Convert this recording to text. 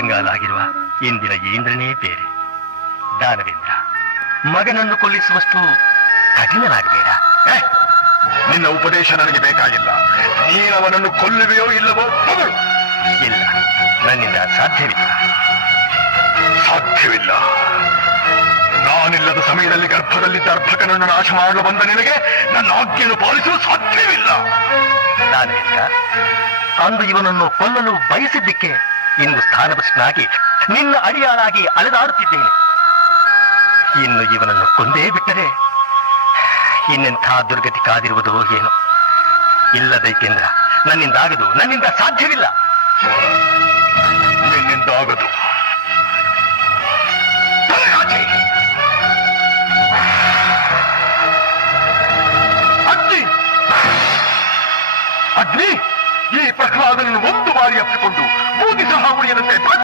ಕಂಗಾಲಾಗಿರುವ ಇಂದಿನ ಈ ಇಂದ್ರನೇ ಬೇರೆ. ದಾನವೇಂದ್ರ, ಮಗನನ್ನು ಕೊಲ್ಲಿಸುವಷ್ಟು ಕಠಿಣನಾಗಬೇಡ. ನಿನ್ನ ಉಪದೇಶ ನನಗೆ ಬೇಕಾಗಿಲ್ಲ. ನೀನವನನ್ನು ಕೊಲ್ಲುವೆಯೋ ಇಲ್ಲವೋ ಮೊದಲು. ಇಲ್ಲ, ನನ್ನಿಂದ ಸಾಧ್ಯವಿಲ್ಲ. ಸಾಧ್ಯವಿಲ್ಲ. ನಾನಿಲ್ಲದ ಸಮಯದಲ್ಲಿ ಗರ್ಭದಲ್ಲಿದ್ದ ಅರ್ಭಕನನ್ನು ನಾಶ ಮಾಡಲು ಬಂದ ನಿನಗೆ ನನ್ನ ಆಜ್ಞೆಯನ್ನು ಪಾಲಿಸಲು ಸಾಧ್ಯವಿಲ್ಲ. ದಾನವೇಂದ್ರ, ಅಂದು ಇವನನ್ನು ಕೊಲ್ಲಲು ಬಯಸಿದ್ದಕ್ಕೆ ಇಂದು ಸ್ಥಾನಭ್ರಷ್ಟನಾಗಿ ನಿನ್ನ ಅಡಿಯಾಳಾಗಿ ಅಲೆದಾಡುತ್ತಿದ್ದೇನೆ. ಇನ್ನು ಇವನನ್ನು ಕೊಂದೇ ಬಿಟ್ಟರೆ ಇನ್ನೆಂಥ ದುರ್ಗತಿ ಕಾದಿರುವುದೋ ಏನೋ. ಇಲ್ಲ ದೈತ್ಯೇಂದ್ರ, ನನ್ನಿಂದಾಗದು, ನನ್ನಿಂದ ಸಾಧ್ಯವಿಲ್ಲ.